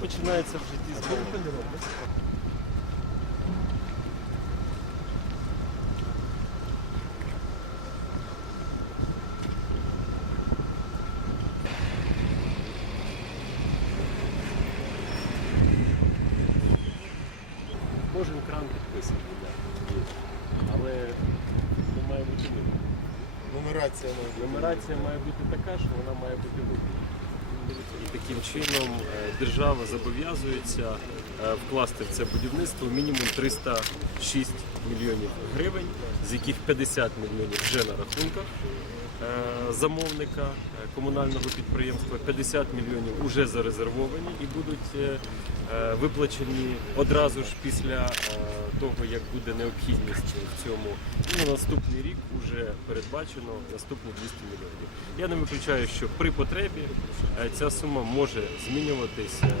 починається в житті з малого. Кожен кран підписаний, да, є. але не має бути видно. Нумерація має Нумерація має бути така, що вона має бути видна. І таким чином е, держава зобов'язується е, вкласти в це будівництво мінімум 306 мільйонів гривень, з яких 50 мільйонів вже на рахунках е, замовника комунального підприємства, 50 мільйонів вже зарезервовані і будуть виплачені одразу ж після того, як буде необхідність в цьому. На наступний рік вже передбачено наступні 200 мільйонів. Я не виключаю, що при потребі е, ця сума може змінюватися е,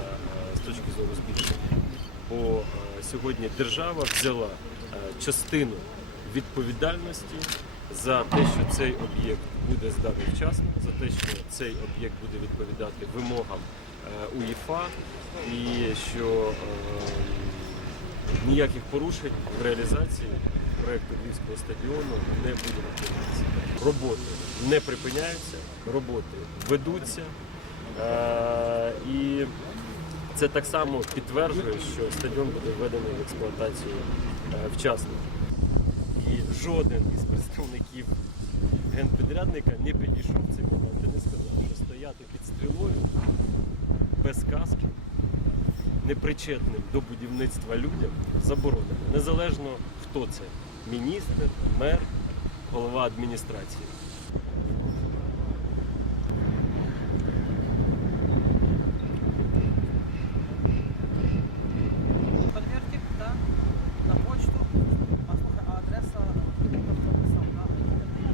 з точки зору збільшення. Бо е, сьогодні держава взяла частину відповідальності за те, що цей об'єкт буде зданий вчасно, за те, що цей об'єкт буде відповідати вимогам УЄФА і що ніяких порушень в реалізації проєкту Львівського стадіону не буде відбуватися. Роботи не припиняються, роботи ведуться. Е, і це так само підтверджує, що стадіон буде введений в експлуатацію е, вчасно. І жоден із представників генпідрядника не підійшов в цей момент і не сказав, що стояти під стрілою без каски, непричетним до будівництва людям заборонено. Незалежно хто це міністр, мер, голова адміністрації.